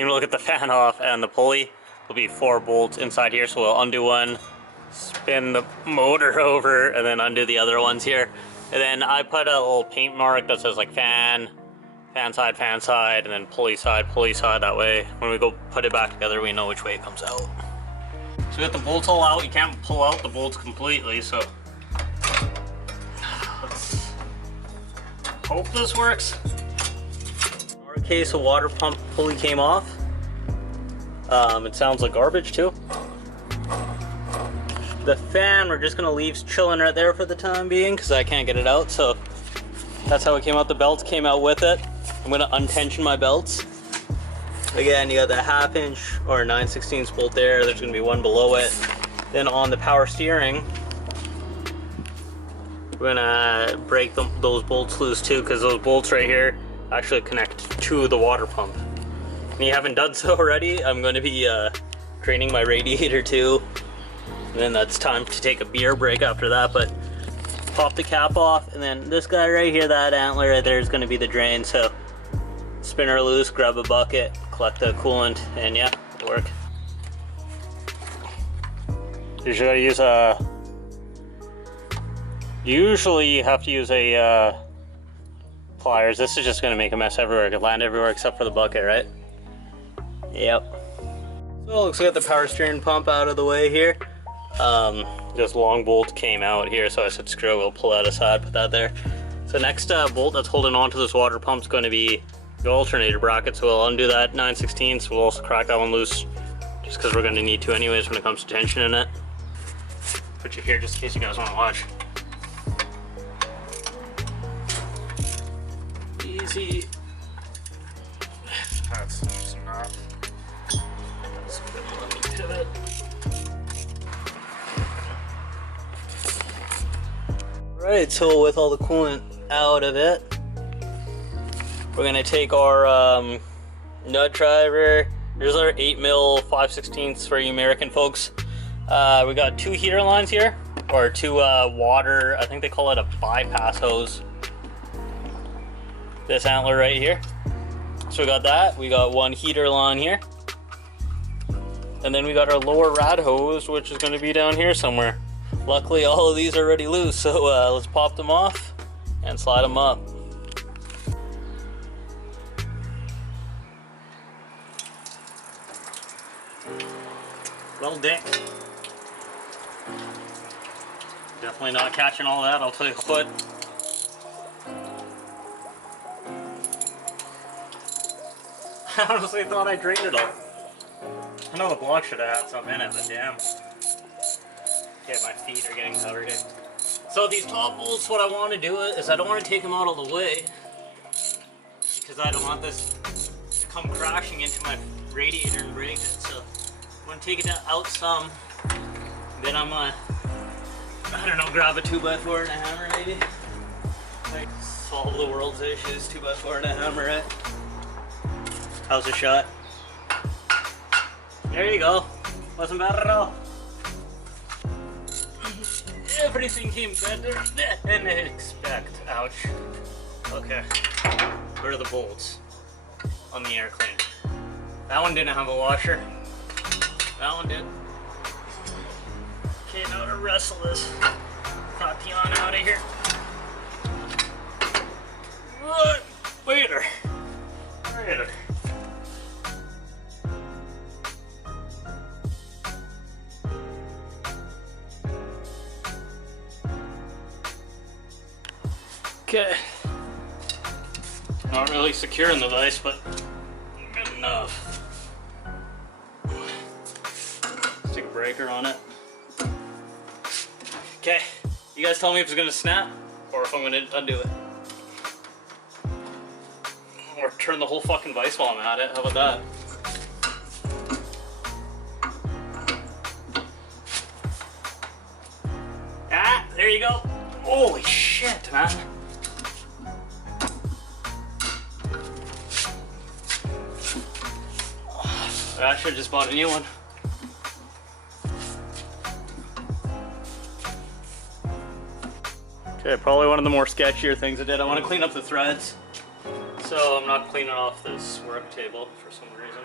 You can look at the fan off, and the pulley will be 4 bolts inside here, so we'll undo one, spin the motor over, and then undo the other ones here. And then I put a little paint mark that says like fan side, and then pulley side. That way, when we go put it back together, we know which way it comes out. So we got the bolts all out. You can't pull out the bolts completely, so let's hope this works. Our case of water pump pulley came off. It sounds like garbage too. The fan we're just gonna leave chilling right there for the time being because I can't get it out, so that's how it came out. The belts came out with it. I'm gonna untension my belts. Again, you got the 1/2 inch or 9/16 bolt there. There's gonna be one below it. Then on the power steering, we're gonna break those bolts loose too, because those bolts right here actually connect to the water pump. And you haven't done so already, I'm gonna be draining my radiator too. And then that's time to take a beer break after that, but pop the cap off, and then this guy right here, that antler right there, is gonna be the drain, so spin her loose, grab a bucket, collect the coolant, and yeah, it'll work. Usually gotta use usually you have to use a pliers. This is just gonna make a mess everywhere. It could land everywhere except for the bucket, right? Yep. So it looks like I got the power steering pump out of the way here. This long bolt came out here, so I said screw it, we'll pull that aside, put that there. So next bolt that's holding on to this water pump is going to be the alternator bracket, so we'll undo that 9/16. We'll also crack that one loose, just because we're going to need to anyways when it comes to tension in it. Put you here just in case you guys want to watch. Easy. That's just enough. That's good. Let me pivot. Right, so with all the coolant out of it, we're gonna take our nut driver. Here's our 8mm 5/16 for you American folks. We got 2 heater lines here, or 2 water, I think they call it a bypass hose. This antler right here. So we got that, we got 1 heater line here. And then we got our lower rad hose, which is gonna be down here somewhere. Luckily, all of these are already loose, so let's pop them off and slide them up. Well, Dick. Definitely not catching all that, I'll tell you what. I honestly thought I drained it all. I know the block should have had something in it, but damn. Okay, my feet are getting covered in. So these top bolts, what I want to do is I don't want to take them out all the way, because I don't want this to come crashing into my radiator and break it. So I'm going to take it out some, then I'm going to, I don't know, grab a 2x4 and a hammer maybe. Like, solve the world's issues, 2x4 and a hammer, right? How's the shot? There you go. Wasn't bad at all. Everything came better than I expect. Ouch. Okay. Where are the bolts on the air cleaner? That one didn't have a washer. That one did. Okay, now to wrestle this Tatiana out of here. What? Waiter. Waiter. Okay. Not really secure in the vise, but good enough. Stick a breaker on it. Okay. You guys tell me if it's gonna snap or if I'm gonna undo it. Or turn the whole fucking vise while I'm at it. How about that? Ah, there you go. Holy shit, man. I should have just bought a new one. Okay, probably one of the more sketchier things I did. I want to clean up the threads. So I'm not cleaning off this work table for some reason.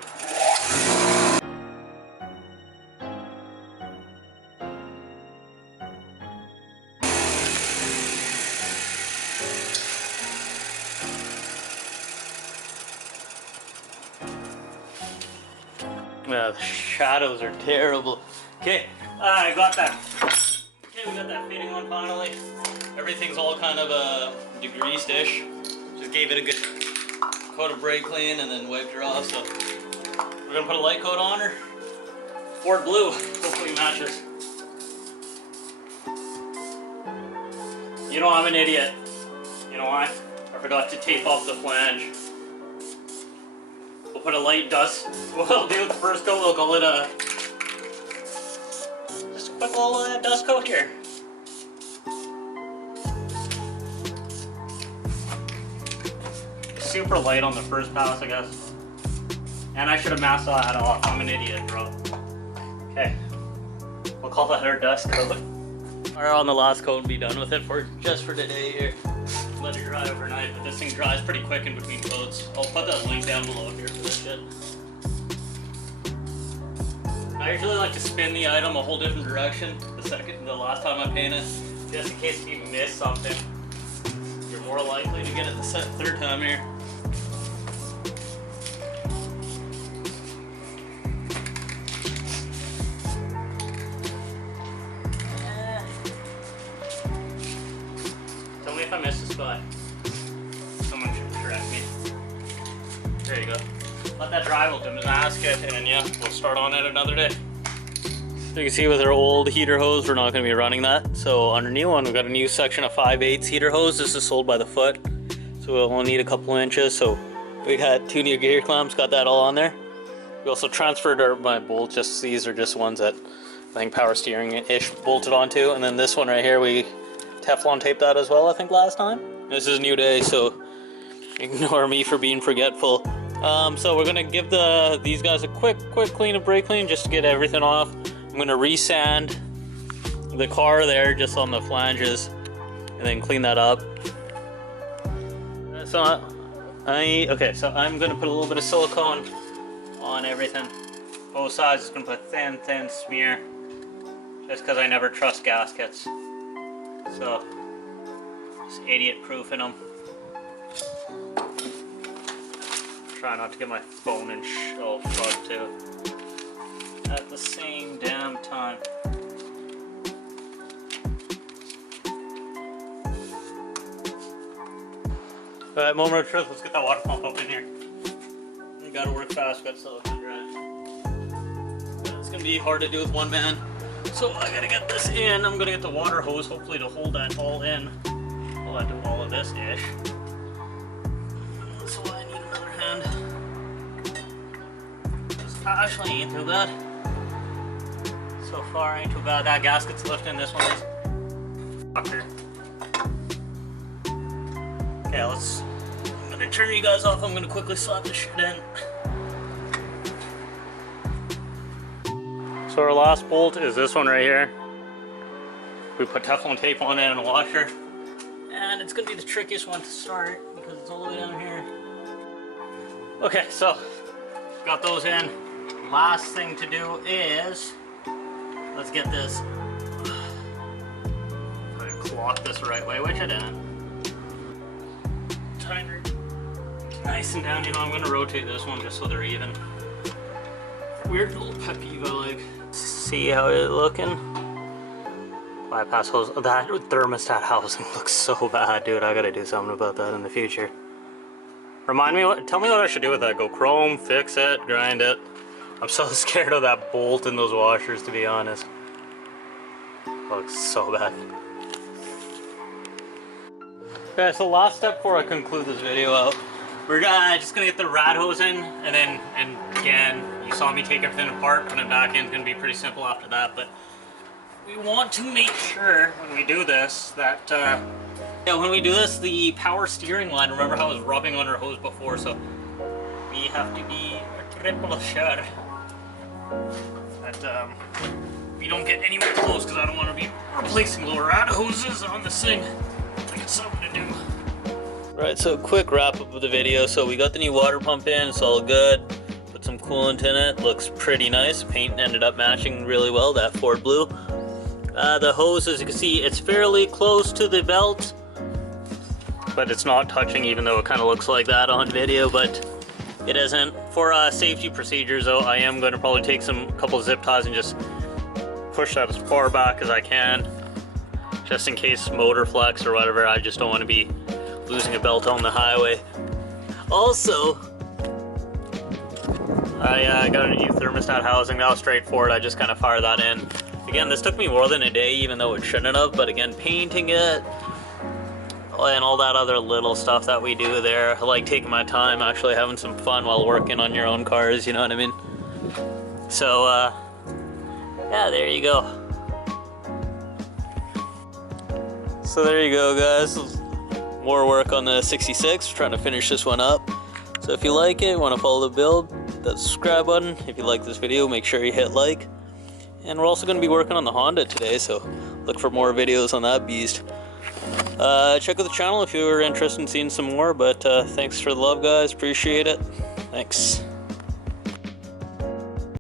Yeah, the shadows are terrible. Okay, I got that. Okay, we got that fitting on finally. Everything's all kind of degreased-ish. Just gave it a good coat of brake clean and then wiped her off. So we're gonna put a light coat on her. Ford blue, hopefully matches. You know I'm an idiot. You know why? I forgot to tape off the flange. We'll put a light dust. We'll do the first coat. We'll call it just a quick little dust coat here. Super light on the first pass, I guess. And I should have masked all that off. I'm an idiot, bro. Okay. We'll call that our dust coat. Or on the last coat and be done with it for just for today here. Let it dry overnight, but this thing dries pretty quick in between coats. I'll put that link down below here for this shit. I usually like to spin the item a whole different direction the last time I paint it, just in case you miss something. You're more likely to get it the third time here. Tell me if I missed a spot. Someone should correct me. There you go. Let that dry, we'll mask it, and then yeah, we'll start on it another day. So you can see with our old heater hose, we're not going to be running that. So on our new one, we've got a new section of 5/8 heater hose. This is sold by the foot, so we'll only need a couple inches. So we got 2 new gear clamps, got that all on there. We also transferred my bolts. Just these are just ones that I think power steering-ish bolted onto, and then this one right here, we Teflon taped that as well. I think last time. This is a new day, so ignore me for being forgetful. So we're gonna give these guys a quick clean of brake clean just to get everything off. I'm gonna resand the car there just on the flanges and then clean that up. So so I'm gonna put a little bit of silicone on everything. Both sides. Just gonna put thin smear just because I never trust gaskets. So just idiot proofing them. Try not to get my phone and all plugged too at the same damn time. Alright, moment of truth, let's get that water pump up in here. We gotta work fast, got silicone dry. It's gonna be hard to do with one man. So I gotta get this in. I'm gonna get the water hose hopefully to hold that all in while I do all of this ish. So I need another hand. This actually ain't too bad. So far ain't too bad. That gasket's lifting, this one is. Fucker. Okay, I'm gonna turn you guys off. I'm gonna quickly slap this shit in. So our last bolt is this one right here. We put Teflon tape on it and a washer. And it's gonna be the trickiest one to start because it's all the way down here. Okay, so got those in. Last thing to do is let's get this. I'm gonna clock this the right way, which I didn't. Tighter. Nice and down, you know, I'm gonna rotate this one just so they're even. Weird little pet peeve I like. See how it's looking? Bypass hose. That thermostat housing looks so bad, dude. I gotta do something about that in the future. Remind me tell me what I should do with that. Go chrome, fix it, grind it. I'm so scared of that bolt in those washers, to be honest. It looks so bad. Okay, so last step before I conclude this video out. We're just gonna get the rad hose in, and again, you saw me take everything apart, put it back in. It's gonna be pretty simple after that, but we want to make sure when we do this that, when we do this, the power steering line, remember how I was rubbing on our hose before, so we have to be triple sure that we don't get anywhere close, because I don't want to be replacing little rad hoses on this thing. I think it's something to do. Right, so quick wrap up of the video. So we got the new water pump in, it's all good. Put some coolant in it, looks pretty nice. Paint ended up matching really well, that Ford blue. The hose, as you can see, it's fairly close to the belt, but it's not touching, even though it kind of looks like that on video, but it isn't. For safety procedures though, I am going to probably take a couple zip ties and just push that as far back as I can, just in case motor flex or whatever. I just don't want to be losing a belt on the highway. Also, I got a new thermostat housing. That was straightforward. I just kind of fired that in. Again, this took me more than a day, even though it shouldn't have, but again, painting it and all that other little stuff that we do there. I like taking my time, actually having some fun while working on your own cars, you know what I mean? So, yeah, there you go. So there you go, guys. More work on the 66, trying to finish this one up. So if you like it, want to follow the build, that subscribe button. If you like this video, make sure you hit like. And we're also going to be working on the Honda today, so look for more videos on that beast. Check out the channel if you're interested in seeing some more, but thanks for the love, guys. Appreciate it. Thanks.